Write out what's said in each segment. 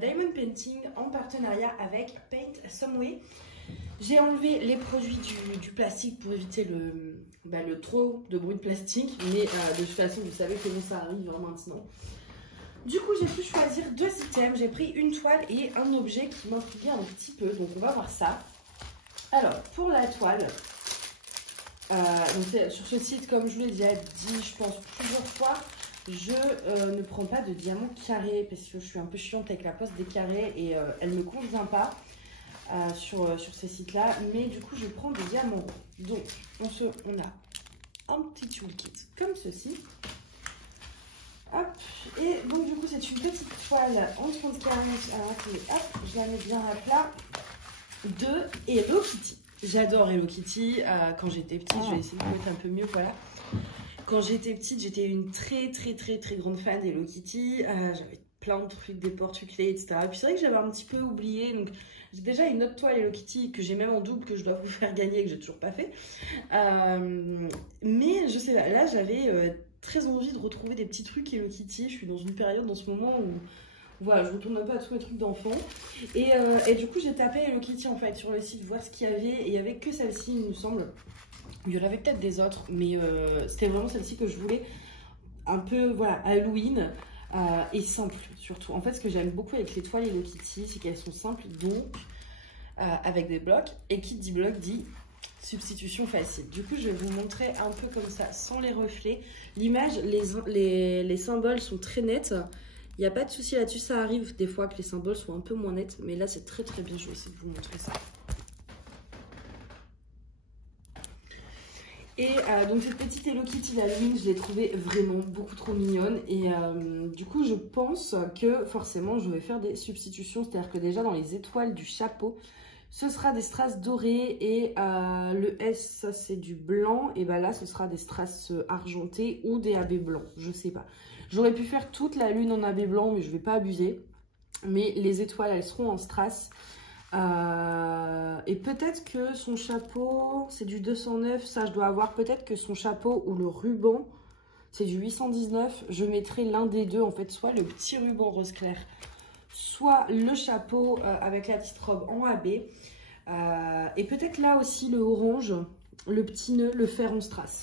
Diamond Painting en partenariat avec Paint Some Way. J'ai enlevé les produits du plastique pour éviter le trop de bruit de plastique, mais de toute façon vous savez comment ça arrive maintenant. Du coup j'ai pu choisir deux items, j'ai pris une toile et un objet qui m'intriguait un petit peu, donc on va voir ça. Alors pour la toile, donc sur ce site, comme je vous l'ai déjà dit je pense plusieurs fois, je ne prends pas de diamant carré parce que je suis un peu chiante avec la pose des carrés et elle ne me convient pas sur ces sites-là. Mais du coup, je prends des diamants ronds. Donc, on a un petit toolkit comme ceci. Hop. Et donc, du coup, c'est une petite toile en 30 carats. Alors, attendez, hop, je la mets bien à plat. De Hello Kitty. J'adore Hello Kitty. Quand j'étais petite, je vais essayer de me mettre un peu mieux, voilà. Quand j'étais petite, j'étais une très grande fan d'Hello Kitty. J'avais plein de trucs, des porte-clés, etc. Et puis c'est vrai que j'avais un petit peu oublié. Donc j'ai déjà une autre toile Hello Kitty que j'ai même en double que je dois vous faire gagner et que j'ai toujours pas fait. Mais je sais pas, là j'avais très envie de retrouver des petits trucs Hello Kitty. Je suis dans une période dans ce moment où voilà, je retourne un peu à tous mes trucs d'enfant. Et du coup j'ai tapé Hello Kitty en fait sur le site, voir ce qu'il y avait. Et il n'y avait que celle-ci, il me semble. Il y en avait peut-être des autres, mais c'était vraiment celle-ci que je voulais. Un peu, voilà, Halloween et simple, surtout. En fait, ce que j'aime beaucoup avec les toiles Hello Kitty, c'est qu'elles sont simples, donc avec des blocs. Et qui dit bloc dit substitution facile. Du coup, je vais vous montrer un peu comme ça, sans les reflets. L'image, les symboles sont très nets. Il n'y a pas de souci là-dessus, ça arrive des fois que les symboles soient un peu moins nets. Mais là, c'est très bien, je vais essayer de vous montrer ça. Et donc cette petite Hello Kitty d'Halloween, je l'ai trouvée vraiment beaucoup trop mignonne. Et du coup, je pense que forcément, je vais faire des substitutions. C'est-à-dire que déjà, dans les étoiles du chapeau, ce sera des strass dorés. Et le S, ça c'est du blanc. Et ben là, ce sera des strass argentés ou des AB blancs. Je sais pas. J'aurais pu faire toute la lune en AB blanc, mais je vais pas abuser. Mais les étoiles, elles seront en strass. Et peut-être que son chapeau, c'est du 209, ça je dois avoir. Peut-être que son chapeau ou le ruban, c'est du 819. Je mettrai l'un des deux, en fait, soit le petit ruban rose clair, soit le chapeau avec la petite robe en AB. Et peut-être là aussi le orange, le petit nœud, le fer en strass.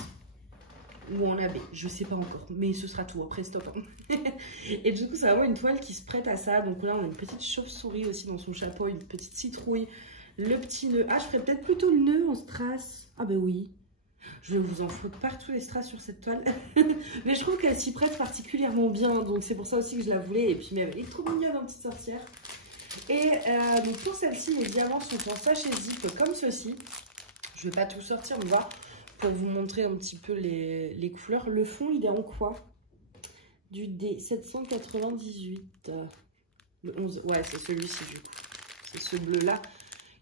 Ou en AB, je sais pas encore, mais ce sera tout, après stop. Et du coup, c'est vraiment une toile qui se prête à ça. Donc là, on a une petite chauve-souris aussi dans son chapeau, une petite citrouille, le petit nœud. Ah, je ferais peut-être plutôt le nœud en strass. Ah ben oui, je vous en flotte partout les strass sur cette toile. Mais je trouve qu'elle s'y prête particulièrement bien, donc c'est pour ça aussi que je la voulais. Et puis, mais elle est trop mignonne en petite sorcière. Et donc pour celle-ci, les diamants sont en sachet zip comme ceci. Je vais pas tout sortir, mais voilà. Pour vous montrer un petit peu les couleurs. Le fond, il est en quoi? Du D798. Le 11. Ouais, c'est celui-ci du coup. C'est ce bleu-là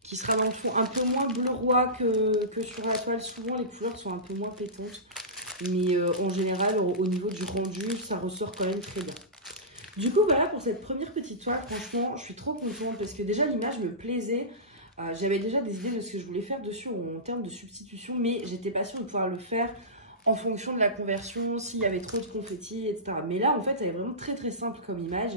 qui sera dans le fond un peu moins bleu roi que sur la toile. Souvent, les couleurs sont un peu moins pétantes. Mais en général, au niveau du rendu, ça ressort quand même très bien. Du coup, voilà pour cette première petite toile. Franchement, je suis trop contente parce que déjà, l'image me plaisait. J'avais déjà des idées de ce que je voulais faire dessus en termes de substitution, mais j'étais pas sûre de pouvoir le faire en fonction de la conversion, s'il y avait trop de confettis, etc. Mais là, en fait, elle est vraiment très simple comme image,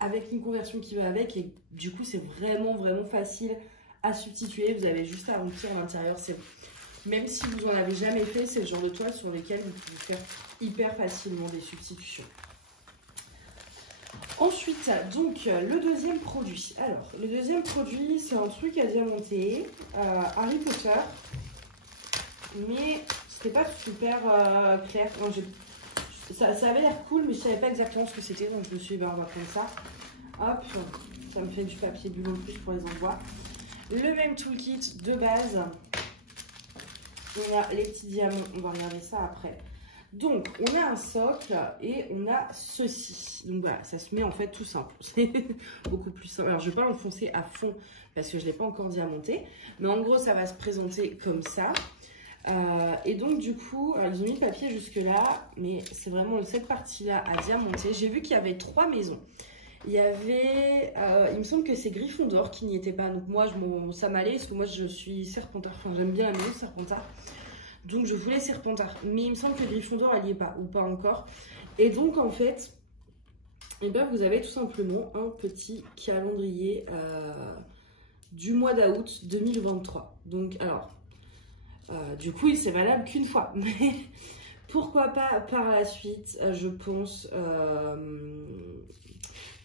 avec une conversion qui va avec, et du coup, c'est vraiment facile à substituer. Vous avez juste à remplir l'intérieur, c'est bon. Même si vous en avez jamais fait, c'est le genre de toile sur lesquelles vous pouvez faire hyper facilement des substitutions. Ensuite, donc, le deuxième produit. Alors, le deuxième produit, c'est un truc à diamanter, Harry Potter. Mais c'était pas super clair. Non, ça avait l'air cool, mais je savais pas exactement ce que c'était. Donc, je me suis dit, ben, on va prendre ça. Hop, ça me fait du papier bulle en plus pour les envois. Le même toolkit de base. On a les petits diamants, on va regarder ça après. Donc, on a un socle et on a ceci. Donc voilà, ça se met en fait tout simple. C'est beaucoup plus simple. Alors, je ne vais pas l'enfoncer à fond parce que je ne l'ai pas encore diamanté. Mais en gros, ça va se présenter comme ça. Et donc, du coup, ils ont mis le papier jusque là. Mais c'est vraiment cette partie-là à diamanter. J'ai vu qu'il y avait 3 maisons. Il y avait, il me semble que c'est Gryffondor qui n'y était pas. Donc moi, ça m'allait parce que moi, je suis Serpentard. Enfin, j'aime bien la maison Serpentard. Donc je voulais Serpentard. Mais il me semble que Gryffondor, elle n'y est pas ou pas encore. Et donc en fait, eh bien, vous avez tout simplement un petit calendrier du mois d'août 2023. Donc alors, du coup, il s'est valable qu'une fois. Mais pourquoi pas par la suite, je pense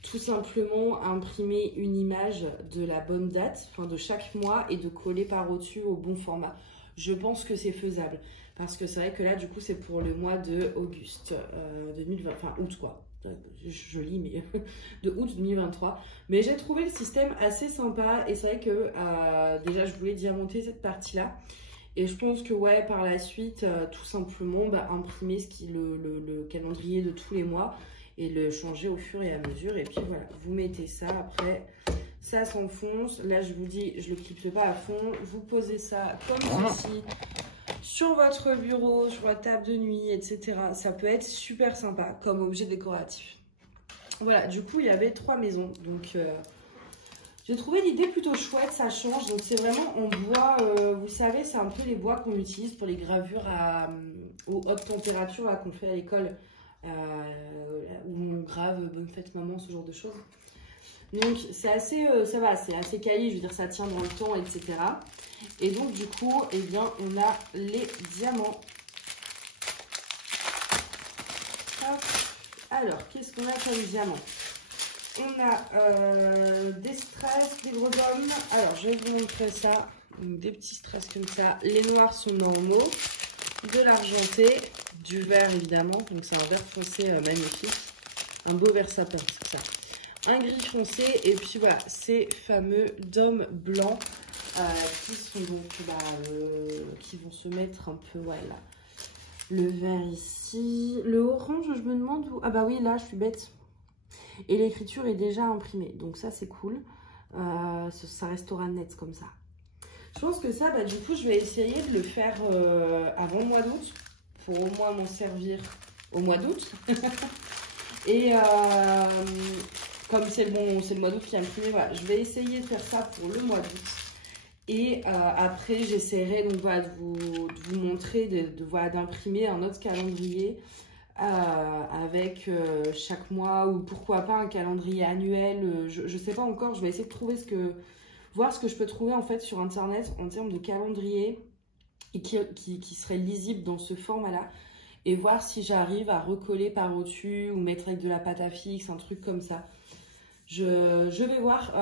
tout simplement imprimer une image de la bonne date, enfin de chaque mois, et de coller par au-dessus au bon format. Je pense que c'est faisable. Parce que c'est vrai que là, du coup, c'est pour le mois de auguste 2020, enfin août quoi. Je lis, mais de août 2023. Mais j'ai trouvé le système assez sympa. Et c'est vrai que déjà, je voulais diamanter cette partie-là. Et je pense que ouais, par la suite, tout simplement, imprimer le calendrier de tous les mois et le changer au fur et à mesure. Et puis voilà, vous mettez ça, après, ça s'enfonce. Là, je vous dis, je ne le clipse pas à fond. Vous posez ça comme ceci sur votre bureau, sur la table de nuit, etc. Ça peut être super sympa comme objet décoratif. Voilà, du coup, il y avait 3 maisons. Donc, j'ai trouvé l'idée plutôt chouette, ça change. Donc, c'est vraiment en bois, vous savez, c'est un peu les bois qu'on utilise pour les gravures aux hautes températures qu'on fait à l'école. Où on grave bonne fête maman, ce genre de choses. Donc c'est assez, ça va, c'est assez quali, je veux dire ça tient dans le temps, etc. Et donc du coup, eh bien on a les diamants. Hop. Alors, qu'est-ce qu'on a comme diamant? On a des strass, des gros hommes. Alors je vais vous montrer ça, donc, des petits strass comme ça. Les noirs sont normaux, de l'argenté, du vert évidemment, donc c'est un vert foncé magnifique, un beau vert sapin, c'est ça. Un gris foncé et puis voilà, ces fameux dômes blancs qui sont donc qui vont se mettre un peu voilà. Le vert ici, le orange, je me demande où. Ah bah oui, là je suis bête. Et l'écriture est déjà imprimée, donc ça c'est cool. Ça restera net comme ça. Je pense que ça, du coup, je vais essayer de le faire avant le mois d'août pour au moins m'en servir au mois d'août. Et comme c'est le mois d'août qui est imprimé, voilà, je vais essayer de faire ça pour le mois d'août. Et après, j'essaierai donc voilà, de vous montrer, d'imprimer un autre calendrier avec chaque mois ou pourquoi pas un calendrier annuel. Je ne sais pas encore, je vais essayer de voir ce que je peux trouver en fait sur internet en termes de calendrier et qui serait lisible dans ce format-là. Et voir si j'arrive à recoller par au-dessus ou mettre avec de la pâte à fixe, un truc comme ça. Je vais voir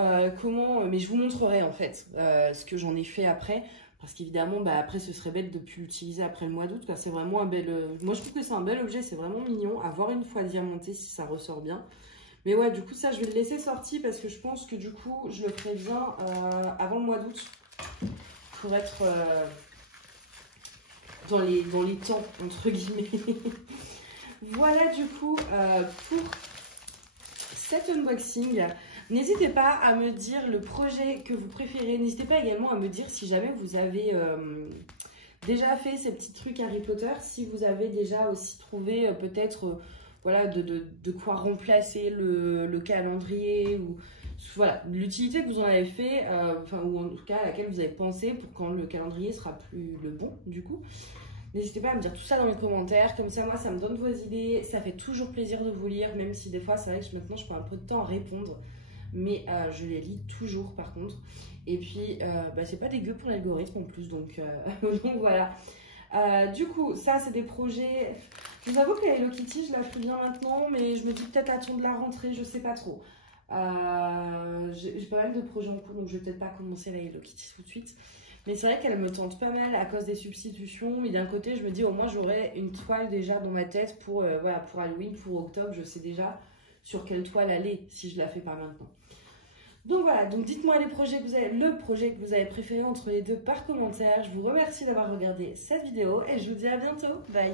comment, mais je vous montrerai en fait ce que j'en ai fait après. Parce qu'évidemment, après, ce serait bête de ne plus l'utiliser après le mois d'août. C'est vraiment un bel... moi, je trouve que c'est un bel objet, c'est vraiment mignon. À voir une fois diamanté si ça ressort bien. Mais ouais, du coup, ça, je vais le laisser sortir parce que je pense que du coup, je le ferai bien avant le mois d'août pour être dans les temps, entre guillemets. Voilà, du coup, pour cet unboxing. N'hésitez pas à me dire le projet que vous préférez. N'hésitez pas également à me dire si jamais vous avez déjà fait ces petits trucs Harry Potter, si vous avez déjà aussi trouvé peut-être voilà, de quoi remplacer le calendrier ou voilà, l'utilité que vous en avez fait, ou en tout cas à laquelle vous avez pensé pour quand le calendrier sera plus le bon du coup. N'hésitez pas à me dire tout ça dans les commentaires, comme ça moi ça me donne vos idées, ça fait toujours plaisir de vous lire, même si des fois c'est vrai que maintenant je prends un peu de temps à répondre, mais je les lis toujours par contre. Et puis c'est pas dégueu pour l'algorithme en plus, donc, donc voilà. Du coup ça c'est des projets, je vous avoue que la Hello Kitty je la ferai bien maintenant, mais je me dis peut-être attendre la rentrée, je sais pas trop. J'ai pas mal de projets en cours, donc je vais peut-être pas commencer la Hello Kitty tout de suite. Mais c'est vrai qu'elle me tente pas mal à cause des substitutions. Mais d'un côté, je me dis au moins j'aurai une toile déjà dans ma tête pour, voilà, pour Halloween, pour octobre. Je sais déjà sur quelle toile aller si je la fais pas maintenant. Donc voilà, donc dites-moi le projet que vous avez préféré entre les deux par commentaire. Je vous remercie d'avoir regardé cette vidéo et je vous dis à bientôt. Bye!